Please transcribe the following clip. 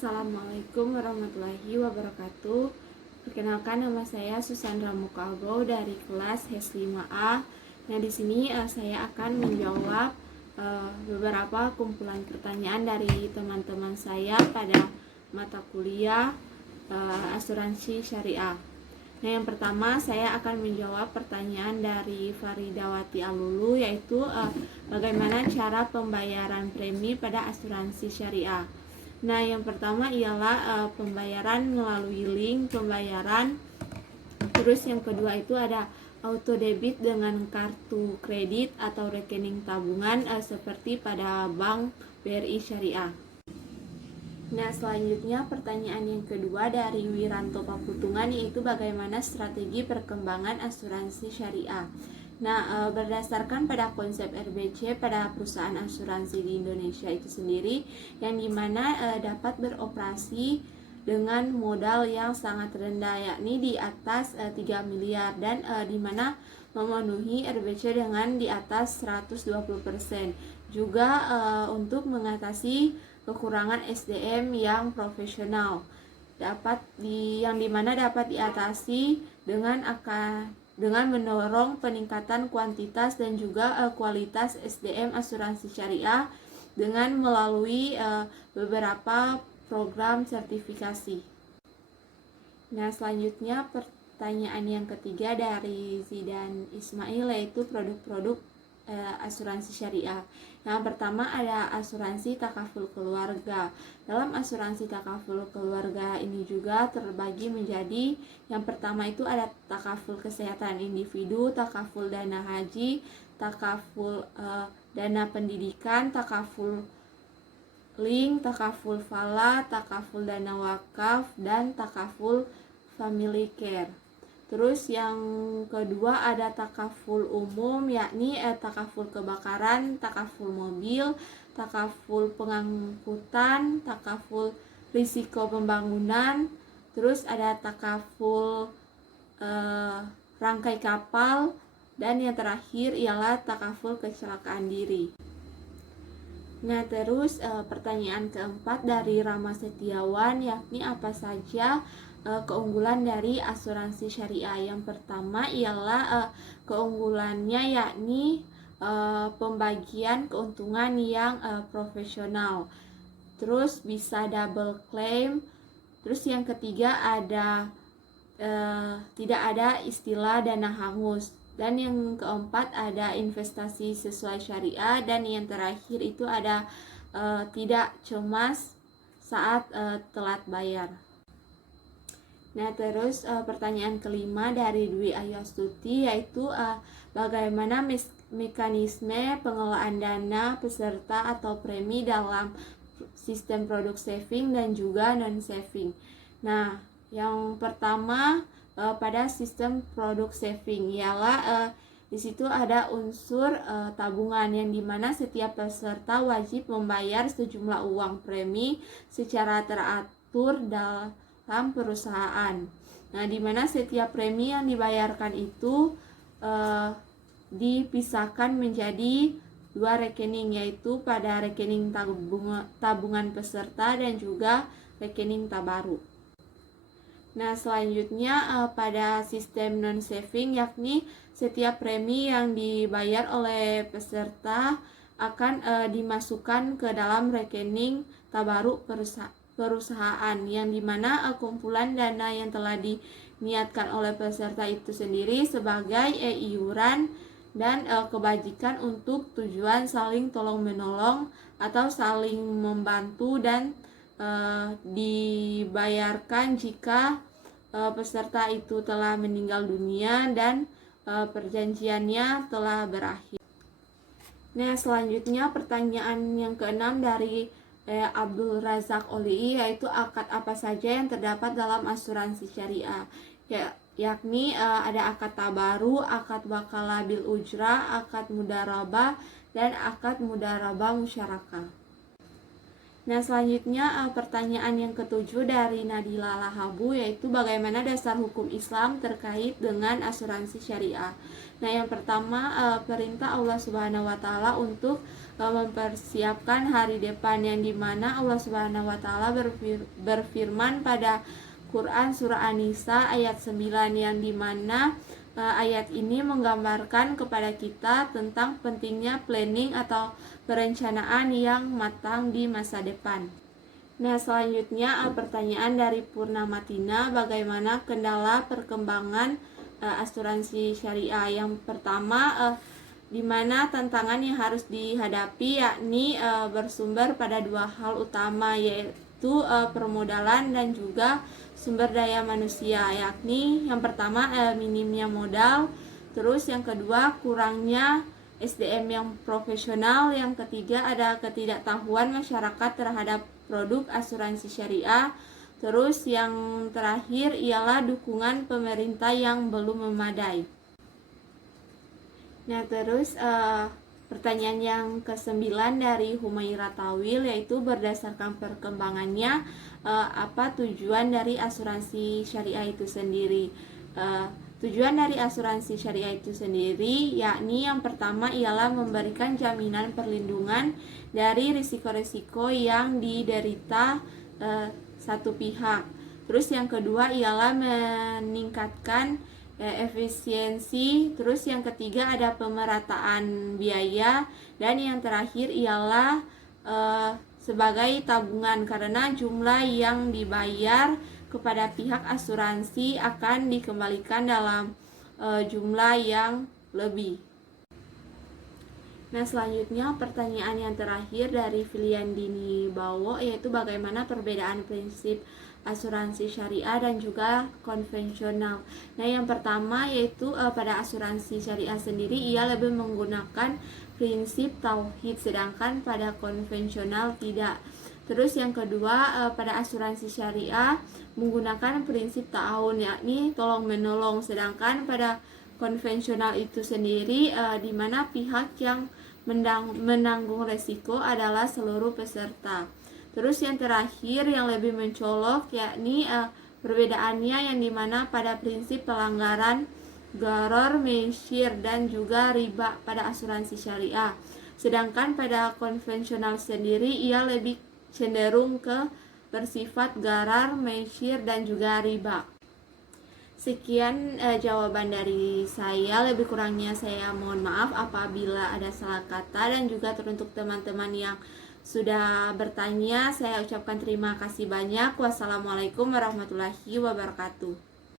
Assalamualaikum warahmatullahi wabarakatuh. Perkenalkan, nama saya Susandra Mukalgo dari kelas HES 5A. Nah, di sini saya akan menjawab beberapa kumpulan pertanyaan dari teman-teman saya pada mata kuliah asuransi syariah. Nah, yang pertama saya akan menjawab pertanyaan dari Faridawati Alulu, yaitu bagaimana cara pembayaran premi pada asuransi syariah. Nah, yang pertama ialah pembayaran melalui link pembayaran. Terus yang kedua itu ada auto debit dengan kartu kredit atau rekening tabungan seperti pada Bank BRI Syariah. Nah, selanjutnya pertanyaan yang kedua dari Wiranto Pakutungan, yaitu bagaimana strategi perkembangan asuransi syariah. Nah, berdasarkan pada konsep RBC pada perusahaan asuransi di Indonesia itu sendiri, yang dimana dapat beroperasi dengan modal yang sangat rendah, yakni di atas 3 miliar, dan dimana memenuhi RBC dengan di atas 120%. Juga untuk mengatasi kekurangan SDM yang profesional, yang dimana dapat diatasi dengan mendorong peningkatan kuantitas dan juga kualitas SDM asuransi syariah dengan melalui beberapa program sertifikasi. Nah, selanjutnya pertanyaan yang ketiga dari Zidan Ismail, yaitu produk-produk asuransi syariah. Yang pertama ada asuransi takaful keluarga. Dalam asuransi takaful keluarga ini juga terbagi menjadi, yang pertama itu ada takaful kesehatan individu, takaful dana haji, takaful dana pendidikan, takaful link, takaful fala, takaful dana wakaf, dan takaful family care. Terus yang kedua ada takaful umum, yakni takaful kebakaran, takaful mobil, takaful pengangkutan, takaful risiko pembangunan. Terus ada takaful rangkai kapal, dan yang terakhir ialah takaful kecelakaan diri. Nah, terus pertanyaan keempat dari Rama Setiawan, yakni apa saja keunggulan dari asuransi syariah. Yang pertama ialah keunggulannya yakni pembagian keuntungan yang profesional. Terus bisa double claim. Terus yang ketiga ada tidak ada istilah dana hangus. Dan yang keempat ada investasi sesuai syariah. Dan yang terakhir itu ada tidak cemas saat telat bayar. Nah, terus pertanyaan kelima dari Dwi Ayastuti, yaitu bagaimana mekanisme pengelolaan dana peserta atau premi dalam sistem produk saving dan juga non saving. Nah, yang pertama pada sistem produk saving ialah di situ ada unsur tabungan, yang dimana setiap peserta wajib membayar sejumlah uang premi secara teratur dalam perusahaan. Nah, dimana setiap premi yang dibayarkan itu dipisahkan menjadi dua rekening, yaitu pada rekening tabungan peserta dan juga rekening tabaruk. Nah, selanjutnya pada sistem non saving, yakni setiap premi yang dibayar oleh peserta akan dimasukkan ke dalam rekening tabaruk perusahaan, yang dimana kumpulan dana yang telah diniatkan oleh peserta itu sendiri sebagai iuran dan kebajikan untuk tujuan saling tolong menolong atau saling membantu, dan dibayarkan jika peserta itu telah meninggal dunia dan perjanjiannya telah berakhir. Nah, selanjutnya pertanyaan yang keenam dari Abdul Razak Oli, yaitu akad apa saja yang terdapat dalam asuransi syariah, yakni ada akad tabaru, akad wakalah bil ujrah, akad mudarabah, dan akad mudarabah musyarakah. Nah, selanjutnya pertanyaan yang ketujuh dari Nadila Lahabu, yaitu bagaimana dasar hukum Islam terkait dengan asuransi syariah. Nah, yang pertama, perintah Allah Subhanahu wa taala untuk mempersiapkan hari depan, yang dimana Allah Subhanahu wa taala berfirman pada Quran surah An-Nisa ayat 9, yang dimana ayat ini menggambarkan kepada kita tentang pentingnya planning atau perencanaan yang matang di masa depan. Nah, selanjutnya pertanyaan dari Purnamatina, bagaimana kendala perkembangan asuransi syariah. Yang pertama, di mana tantangan yang harus dihadapi yakni bersumber pada dua hal utama, yaitu permodalan dan juga sumber daya manusia, yakni yang pertama minimnya modal, terus yang kedua kurangnya SDM yang profesional, yang ketiga ada ketidaktahuan masyarakat terhadap produk asuransi syariah, terus yang terakhir ialah dukungan pemerintah yang belum memadai. Nah, terus pertanyaan yang ke-9 dari Humaira Tawil, yaitu berdasarkan perkembangannya apa tujuan dari asuransi syariah itu sendiri. Tujuan dari asuransi syariah itu sendiri yakni yang pertama ialah memberikan jaminan perlindungan dari risiko-risiko yang diderita satu pihak. Terus yang kedua ialah meningkatkan efisiensi. Terus yang ketiga ada pemerataan biaya, dan yang terakhir ialah sebagai tabungan, karena jumlah yang dibayar kepada pihak asuransi akan dikembalikan dalam jumlah yang lebih. Nah, selanjutnya pertanyaan yang terakhir dari Filiandini Bawo, yaitu bagaimana perbedaan prinsip asuransi syariah dan juga konvensional. Nah, yang pertama yaitu pada asuransi syariah sendiri ia lebih menggunakan prinsip tauhid, sedangkan pada konvensional tidak. Terus yang kedua, pada asuransi syariah menggunakan prinsip ta'awun, yakni tolong menolong, sedangkan pada konvensional itu sendiri di mana pihak yang menanggung resiko adalah seluruh peserta. Terus yang terakhir yang lebih mencolok yakni perbedaannya, yang dimana pada prinsip pelanggaran gharar, mesyir, dan juga riba pada asuransi syariah, sedangkan pada konvensional sendiri ia lebih cenderung ke bersifat gharar, mesyir, dan juga riba. Sekian jawaban dari saya, lebih kurangnya saya mohon maaf apabila ada salah kata, dan juga teruntuk teman-teman yang sudah bertanya saya ucapkan terima kasih banyak. Wassalamualaikum warahmatullahi wabarakatuh.